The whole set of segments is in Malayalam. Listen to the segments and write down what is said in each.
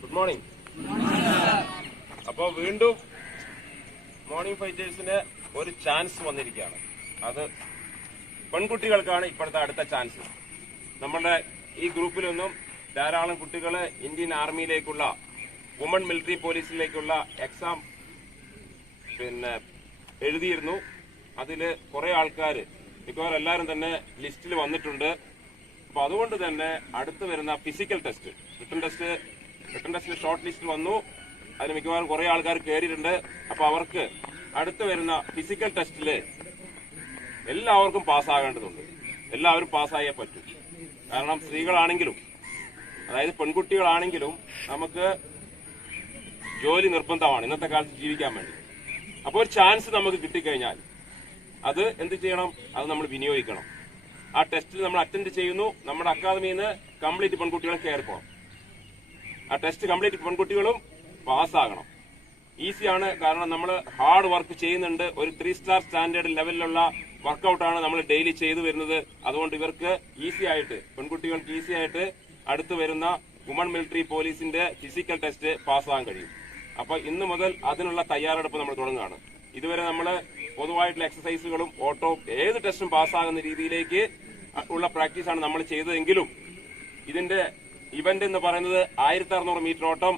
Good morning. അപ്പോൾ വീണ്ടും മോർണിംഗ് ഫൈറ്റേഴ്സിന് ഒരു ചാൻസ് വന്നിരിക്കുകയാണ്. അത് പെൺകുട്ടികൾക്കാണ് ഇപ്പോഴത്തെ അടുത്ത ചാൻസ്. നമ്മുടെ ഈ ഗ്രൂപ്പിൽ നിന്നും ധാരാളം കുട്ടികൾ ഇന്ത്യൻ ആർമിയിലേക്കുള്ള വുമൺ മിലിറ്ററി പോലീസിലേക്കുള്ള എക്സാം എഴുതിയിരുന്നു. അതിൽ കുറെ ആൾക്കാർ മിക്കവാറും എല്ലാവരും തന്നെ ലിസ്റ്റിൽ വന്നിട്ടുണ്ട്. അപ്പൊ അതുകൊണ്ട് തന്നെ അടുത്ത് വരുന്ന physical test, written test short list വന്നു. അതിന് മിക്കവാറും കുറെ ആൾക്കാർ കയറിയിട്ടുണ്ട്. അപ്പൊ അവർക്ക് അടുത്ത് വരുന്ന ഫിസിക്കൽ ടെസ്റ്റില് എല്ലാവർക്കും പാസ്സാകേണ്ടതുണ്ട്. എല്ലാവരും പാസ്സായേ പറ്റൂ. കാരണം സ്ത്രീകളാണെങ്കിലും അതായത് പെൺകുട്ടികളാണെങ്കിലും നമുക്ക് ജോലി നിർബന്ധമാണ് ഇന്നത്തെ കാലത്ത് ജീവിക്കാൻ വേണ്ടി. അപ്പോൾ ഒരു ചാൻസ് നമുക്ക് കിട്ടിക്കഴിഞ്ഞാൽ അത് എന്ത് ചെയ്യണം? അത് നമ്മൾ വിനിയോഗിക്കണം. ആ ടെസ്റ്റിൽ നമ്മൾ അറ്റൻഡ് ചെയ്യുന്നു. നമ്മുടെ അക്കാദമിയിൽ നിന്ന് കംപ്ലീറ്റ് പെൺകുട്ടികൾ കയറി പോകണം. ആ ടെസ്റ്റ് കംപ്ലീറ്റ് പെൺകുട്ടികളും പാസ്സാകണം. ഈസിയാണ്. കാരണം നമ്മൾ ഹാർഡ് വർക്ക് ചെയ്യുന്നുണ്ട്. ഒരു 3 സ്റ്റാർ സ്റ്റാൻഡേർഡ് ലെവലിലുള്ള വർക്കൗട്ടാണ് നമ്മൾ ഡെയിലി ചെയ്തു വരുന്നത്. അതുകൊണ്ട് ഇവർക്ക് ഈസി ആയിട്ട്, പെൺകുട്ടികൾക്ക് ഈസി ആയിട്ട് അടുത്ത് വരുന്ന വുമൺ മിലിറ്ററി പോലീസിന്റെ ഫിസിക്കൽ ടെസ്റ്റ് പാസ്സാകാൻ കഴിയും. അപ്പൊ ഇന്ന് മുതൽ അതിനുള്ള തയ്യാറെടുപ്പ് നമ്മൾ തുടങ്ങുകയാണ്. ഇതുവരെ നമ്മൾ പൊതുവായിട്ടുള്ള എക്സസൈസുകളും ഓട്ടവും ഏത് ടെസ്റ്റും പാസ്സാകുന്ന രീതിയിലേക്ക് ഉള്ള പ്രാക്ടീസാണ് നമ്മൾ ചെയ്തതെങ്കിലും ഇതിന്റെ ഇവന്റ് എന്ന് പറയുന്നത് 1600 മീറ്റർ ഓട്ടം,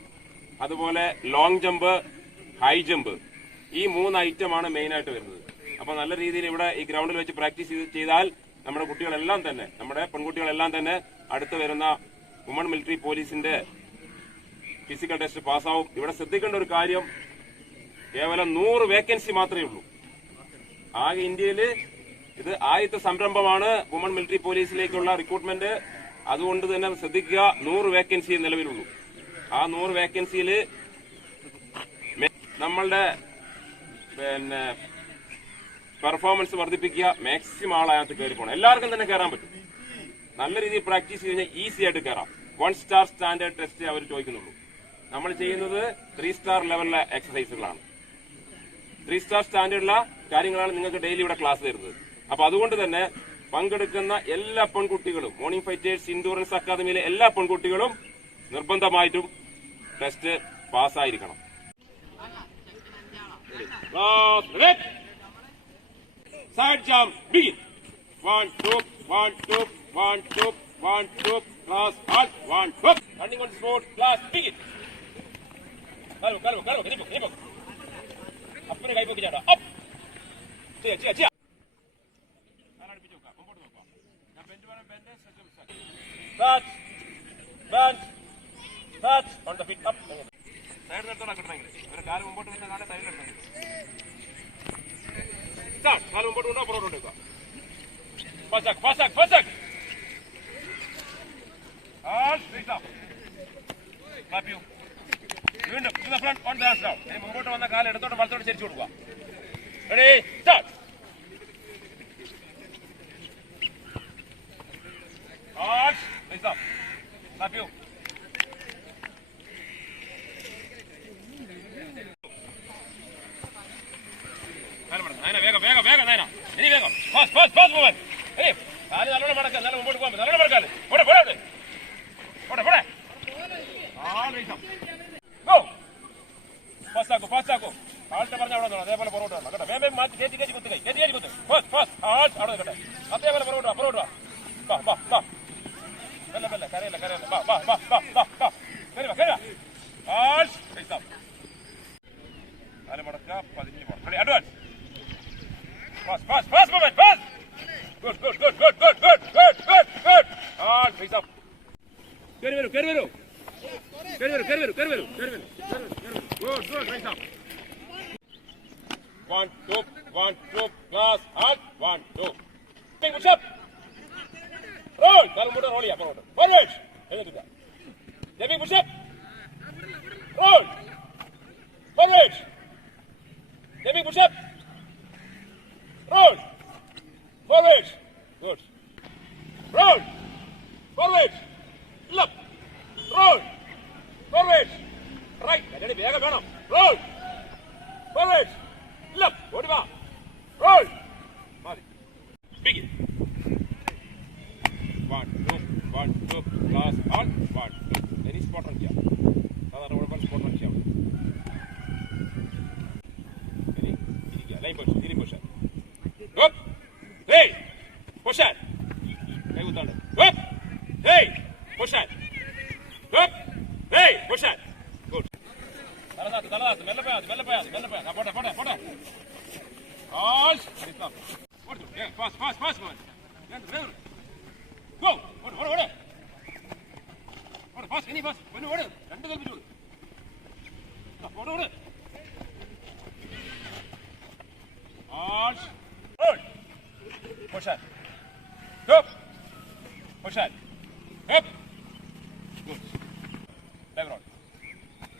അതുപോലെ ലോങ് ജമ്പ്, ഹൈ ജമ്പ്, ഈ 3 ഐറ്റമാണ് മെയിൻ ആയിട്ട് വരുന്നത്. അപ്പൊ നല്ല രീതിയിൽ ഇവിടെ ഈ ഗ്രൗണ്ടിൽ വെച്ച് പ്രാക്ടീസ് ചെയ്താൽ നമ്മുടെ കുട്ടികളെല്ലാം തന്നെ, നമ്മുടെ പെൺകുട്ടികളെല്ലാം തന്നെ അടുത്ത് വരുന്ന വുമൺ മിലിറ്ററി പോലീസിന്റെ ഫിസിക്കൽ ടെസ്റ്റ് പാസ്സാവും. ഇവിടെ ശ്രദ്ധിക്കേണ്ട ഒരു കാര്യം, കേവലം 100 വേക്കൻസി മാത്രമേ ഉള്ളൂ. ആകെ ഇന്ത്യയിൽ ഇത് ആദ്യത്തെ സംരംഭമാണ് വുമൺ മിലിറ്ററി പോലീസിലേക്കുള്ള റിക്രൂട്ട്മെന്റ്. അതുകൊണ്ട് തന്നെ ശ്രദ്ധിക്കുക, 100 വേക്കൻസി നിലവിലുള്ളൂ. ആ 100 വേക്കൻസിയിൽ നമ്മളുടെ പെർഫോമൻസ് വർദ്ധിപ്പിക്കുക, മാക്സിമം ആളതിനകത്ത് കയറി പോകണം. എല്ലാവർക്കും തന്നെ കയറാൻ പറ്റും. നല്ല രീതിയിൽ പ്രാക്ടീസ് കഴിഞ്ഞാൽ ഈസി ആയിട്ട് കയറാം. 1 സ്റ്റാർ സ്റ്റാൻഡേർഡ് ടെസ്റ്റ് അവർ ചോദിക്കുന്നുള്ളൂ. നമ്മൾ ചെയ്യുന്നത് 3 സ്റ്റാർ ലെവലിലെ എക്സസൈസുകളാണ്. 3 സ്റ്റാർ സ്റ്റാൻഡേർഡിലുള്ള കാര്യങ്ങളാണ് നിങ്ങൾക്ക് ഡെയിലി ഇവിടെ ക്ലാസ് തരുന്നത്. അപ്പൊ അതുകൊണ്ട് തന്നെ പങ്കെടുക്കുന്ന എല്ലാ പെൺകുട്ടികളും, മോർണിംഗ് ഫൈറ്റേഴ്സ് ഇൻഡൂറൻസ് അക്കാദമിയിലെ എല്ലാ പെൺകുട്ടികളും നിർബന്ധമായിട്ടും ടെസ്റ്റ് പാസ്സായിരിക്കണം. Side jump begin. 1 2 1 2 1 2 1 2 class halt 1 2 running on spot class begin. കലോ കൈ അപ്പനെ കൈ പൊക്കി ചാടാ. അപ്പ് ചെയ്യാ Touch on the feet up. Side നിർത്തണം കിട്ടണമെങ്കിൽ. ഒരു കാല് മുമ്പോട്ട് വരുന്ന കാലം സൈഡിൽ നിർത്തണം. Start. കാല് മുമ്പോട്ട് കൊണ്ടോ പുറകോട്ട് കൊണ്ടുപോകുക. Fast. And straight up. Clap you. വീണ്ടും to the front on the hands down. ഇനി മുമ്പോട്ട് വന്ന കാല് ഇടത്തോട്ട് വലത്തോട്ട് ചരിച്ചു കൊടുക്കുക. Ready? Start. And straight up. Clap you. വേഗം നയന. ഇനി വേഗം. Fast movement. ഏയ് കാല് നല്ലോണം മടക്കുക. നല്ല മുമ്പോട്ട് പോകാൻ നല്ലോണം മടക്കാല്. പോടെ. ഗോ. ഫാസ്റ്റ് ആക്കോ. ആൾട്ട് പറഞ്ഞ അവിടെ അതേപോലെ പുറകോട്ട് വരണം കേട്ടോ. വേഗം മാറ്റി കയറ്റി കുത്ത് കൈ. കയറ്റി കുത്ത്. ഫാസ്റ്റ് ആൾട്ട് അവിടെ നിൽക്കട്ടെ. അതേപോലെ പുറകോട്ട് വാ. വാ. മെല്ലെ കരയല്ല. വാ. കയറി വാ. ആൾട്ട് റൈറ്റ് അപ്പ്. കാല് മടക്കുക. പതിഞ്ഞ് പോകണം. Ready advance. Fast movement, fast. Good. All face up. Keri veru. Good, face up. 1 2 class halt 1 2. Big push up. Roll. Kalu motor roll ya forward. Forward. Edutha. Big push up. Roll. Forward. Big push up. Roll. Forward. Good. Roll. Forward. Left. Roll. Forward. Right. Ready? വേഗം വേണം. Roll. Forward. Left. ഓടി വാ. Roll. മാറി. Begin. 1 2 class on 1 2 spot run ചെയ്യാം. സാധാരണ ഓപ്പൺ സ്പോട്ട് റൺ ചെയ്യാം. ഇനി ഇരിക്കുക. ലൈൻ പൊസിഷൻ, തിരി പൊസിഷൻ. Up hey position. കൈ കുത്താണ്ട്. Up hey position. Up hey position. Good. തലതാത്ത് മെല്ലെ പോയാ പോട്ടെ. All stop. What do? Yeah, fast, man. Go. Order. Fast, any fast. Order. രണ്ട് കൽപ്പിച്ചു. Order. All. Good. Push it. Up. Push it. Up. Good. Left round.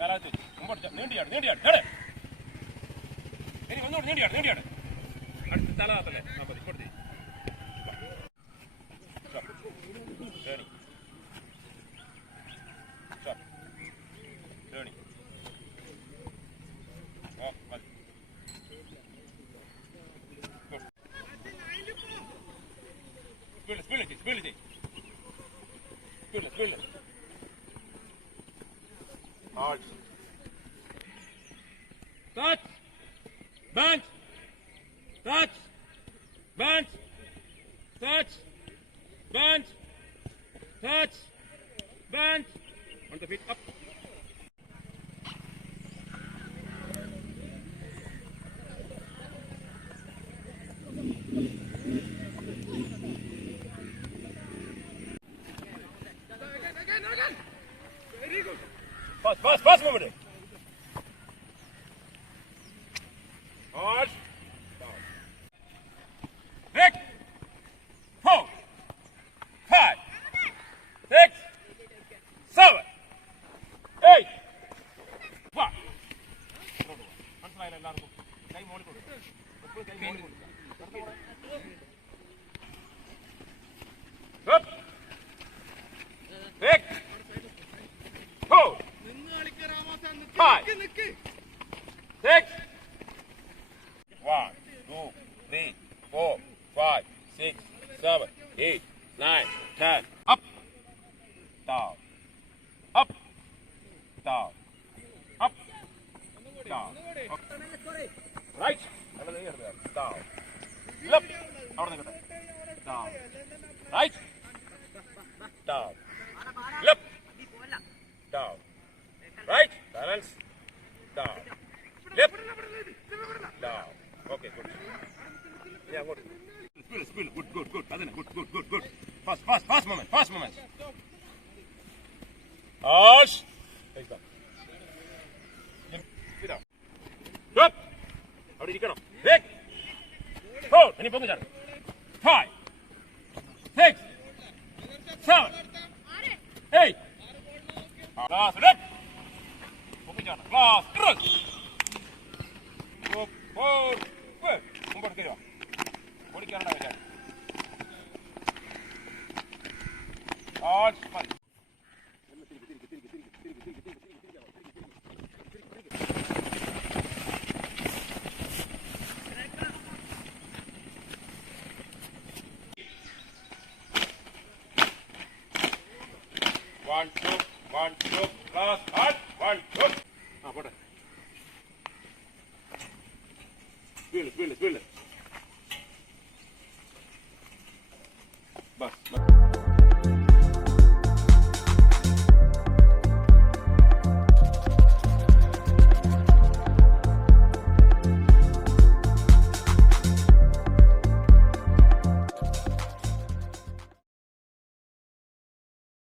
കാലാത്ത് മുമ്പോട്ട് നീണ്ടിയാട്. ഇനി ഒന്നുകൂടി നീണ്ടിയാട്. അടുത്ത് തലതാത്തല്ലേ? മതി കൊടുത്തി. Spille. Hard. Touch. Bench. Touch. Bench. Touch. Bench. Touch. Bench. On the feet up. Again. Very good. Fast movement. Hard. Down. 6, 4, 5, 6, 7, 8. 1. മനസ്സിലായില്ല എല്ലാവർക്കും? കൈ മോളി കൊടുക്കും. കൈ മോളി കൊടുക്കുക. Up. 6, 4, 5, 6. 1, 2, 3, 4, 5, 6, 7, 8, 9, 10. Up, down, up, down, up, down. Right, down. Left, down. Right, down. Left, down. Right, balance, down. Left, down. Okay, good. Yeah, good. Spill. Good. Adana, good. Fast moment. Arch. Take that. Sit down. Up. അവിടെ ഇരിക്കണം. 6, 4. ഇനി പൊങ്ങി ചാടും. 5, 6, 7, 8. Class left. പൊങ്ങി ചാടണം. Class cross. 4. മുമ്പോട്ട് തരുവാ. ഓടിക്കാനുണ്ടാ വെച്ചാൽ. ആർച്ച് മതി. One, two, class hard. 1, 2. പോട്ടെ. Spille. Bas.